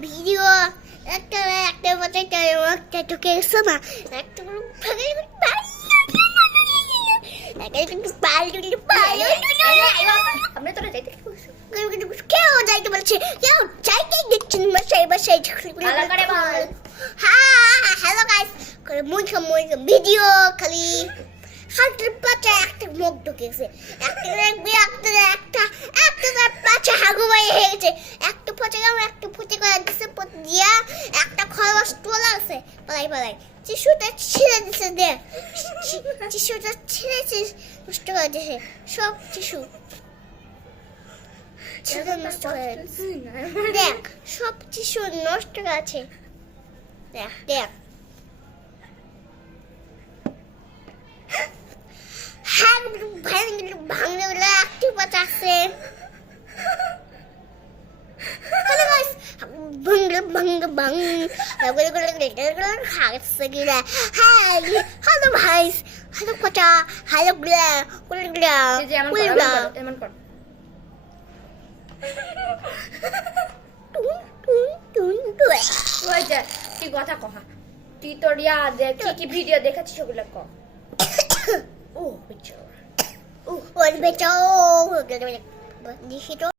video একটা ঢুকে গেছে না একটা কেউ যাইতে বলছে কেউ যাইতেই দিচ্ছেন বাসায় হ্যালো গাইস মুই ভিডিও খালি হাতের পাচা একটা মুখ ঢুকেছে একটা পাচা হাগুমাই হয়ে গেছে একটা পচা একটা ফুটে করে দিছে দিয়া একটা খরচ তোলা আছে পালাই টিস্যুটা ছিঁড়ে দিছে দে টিস্যুটা ছিঁড়েছে নষ্ট করে দিছে সব টিস্যু নষ্ট করে দেখ সব টিস্যু নষ্ট আছে দেখ ভাঙলে একটি পাতা আছে হ্যালো ভাই হ্যালো পচা হ্যালো তুই কথা কহা তুই তোর কি ভিডিও দেখাচ্ছিস ওগুলো ক ও বেচারা বেচাও